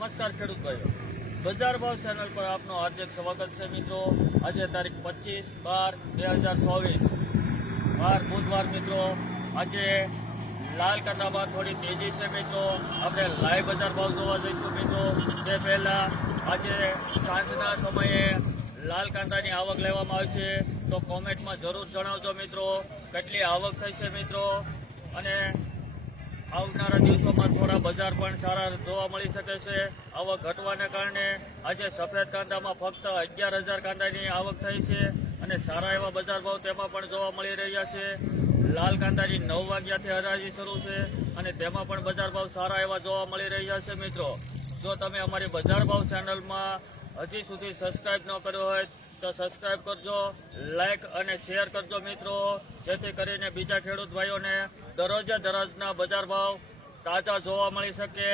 નમસ્કાર ખેડૂત ભાઈઓ, બજાર ભાવ ચેનલ પર આપનું હાર્દિક સ્વાગત છે મિત્રો। આજે તારીખ 25/12/2024 વાર બુધવાર મિત્રો। આજે લાલ કાંદામાં થોડી તેજી છે મિત્રો। આપણે લાઈવ બજાર ભાવ જોવા જઈશું મિત્રો। તે પહેલા આજે સાંજના સમયે લાલ કાંદાની આવક લેવામાં આવશે તો કોમેન્ટમાં જરૂર જણાવજો મિત્રો કેટલી આવક થઈ છે મિત્રો। અને આવનારા દિવસોમાં થોડા બજાર પણ સારા જોવા મળી શકે છે। આવક ઘટવાને કારણે આજે સફેદ કાંદામાં ફક્ત 11,000 કાંદાની આવક થઈ છે અને સારા એવા બજાર ભાવ તેમાં પણ જોવા મળી રહ્યા છે। લાલ કાંદાની 9 વાગ્યાથી હરાજી શરૂ છે અને તેમાં પણ બજાર ભાવ સારા એવા જોવા મળી રહ્યા છે મિત્રો। જો તમે અમારી બજાર ભાવ ચેનલમાં હજી સુધી સબસ્ક્રાઇબ ન કર્યો હોય તો સબસ્ક્રાઇબ કરજો, લાઇક અને શેર કરજો મિત્રો, જેથી કરીને બીજા ખેડૂત ભાઈઓને દરરોજના બજાર ભાવ તાજા જોવા મળી શકે।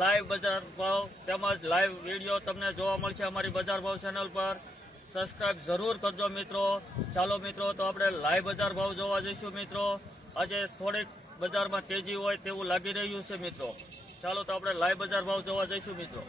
લાઈવ બજાર ભાવ તેમજ લાઈવ વિડીયો તમને જોવા મળશે અમારી બજાર ભાવ ચેનલ પર। સબસ્ક્રાઇબ જરૂર કરજો મિત્રો। ચાલો મિત્રો, તો આપણે લાઈવ બજાર ભાવ જોવા જઈશું મિત્રો। આજે થોડીક બજારમાં તેજી હોય તેવું લાગી રહ્યું છે મિત્રો। ચાલો તો આપણે લાઈવ બજાર ભાવ જોવા જઈશું મિત્રો।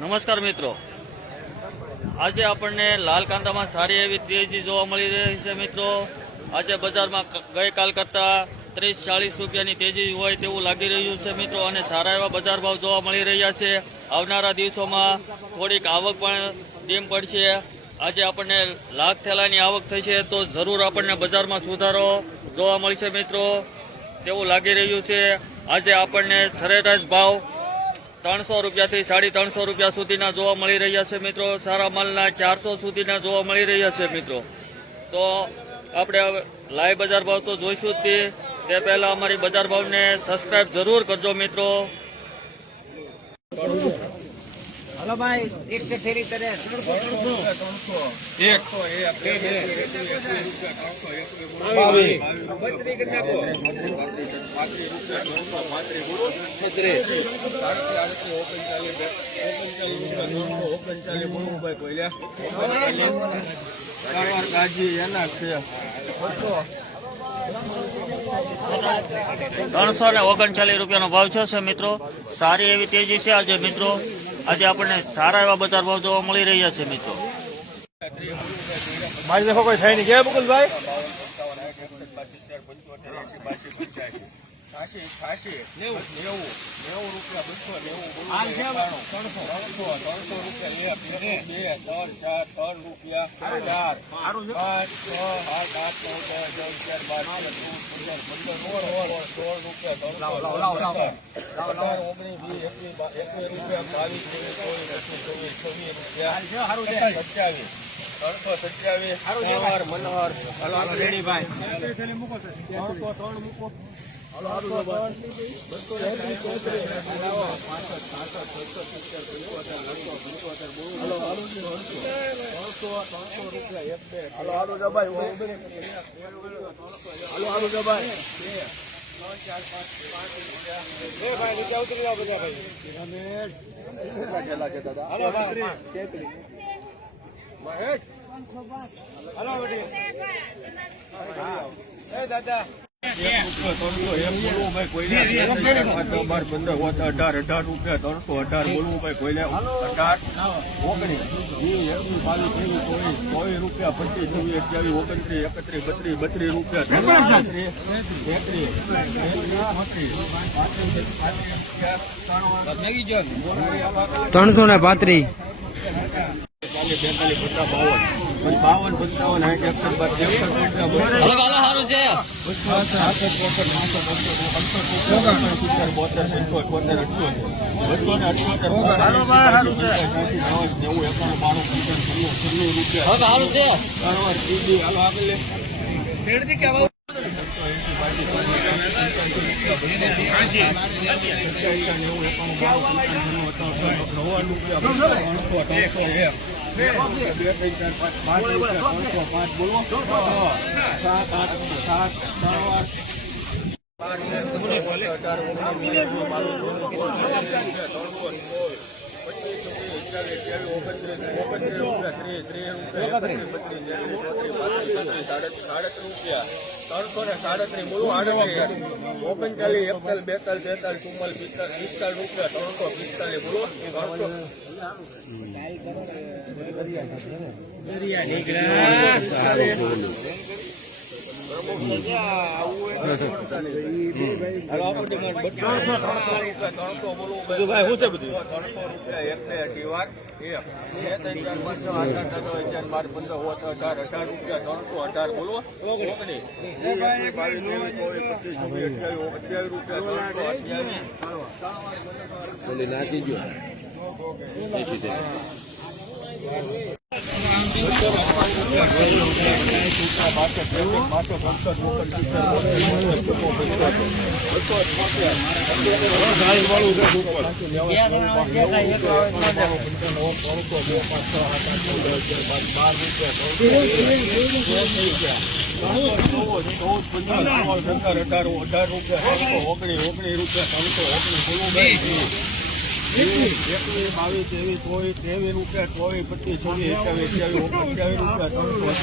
નમસ્કાર મિત્રો, આજે આપણને લાલ કાંદામાં સારી એવી તેજી જોવા મળી રહી છે મિત્રો। આજે બજારમાં ગઈકાલ કરતા 30-40 રૂપિયાની તેજી હોય તેવું લાગી રહ્યું છે મિત્રો અને સારા એવા બજાર ભાવ જોવા મળી રહ્યા છે। આવનારા દિવસોમાં થોડીક આવક પણ ડીમ પડશે। આજે આપણને લાખ થેલાની આવક થઈ છે તો જરૂર આપણને બજારમાં સુધારો જોવા મળશે મિત્રો તેવું લાગી રહ્યું છે। આજે આપણને સરેરાશ ભાવ 300 રૂપિયાથી 350 રૂપિયા સુધીના જોવા મળી રહ્યા છે મિત્રો। સારા માલના 400 સુધીના જોવા મળી રહ્યા છે મિત્રો। તો આપણે હવે લાઈવ બજાર ભાવ તો જોઈશું જ તે પહેલા અમારી બજાર ભાવને સબસ્ક્રાઇબ જરૂર કરજો મિત્રો। हेलो भाई, एक से फेरी करे ₹339 ભાવ છે મિત્રો। સારી એવી તેજી છે આજે મિત્રો। આજે આપણને સારા એવા બજાર ભાવ જોવા મળી રહ્યા છે મિત્રો। મારી દેખો કોઈ થાય નહીં કે મુકુલભાઈ મનોહર રેડીભાઈ દાદા એમ બોલવું ભાઈ કોઈને 12, 15, 18 રૂપિયા 318 બોલવું ભાઈ કોઈને 18, 19, 20, 21, 22, રૂપિયા 25, 26, 27, 29, 30, 32 રૂપિયા 335. 42, 55,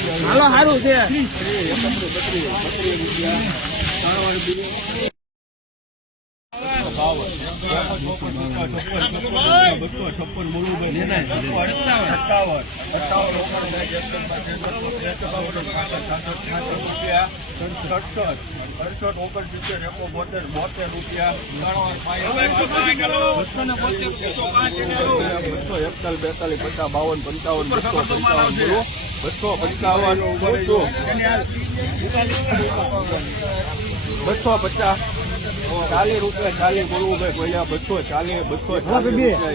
60, સારું છે. 337 બોલો 38, 39, 41, 42, 43, 44, 45 બોલો 250, 40 રૂપિયા 40 બોલવું ભાઈ કોઈલા 240, 40 રૂપિયા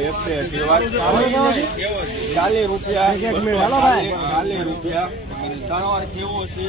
40 રૂપિયા 40 રૂપિયા કેવો છે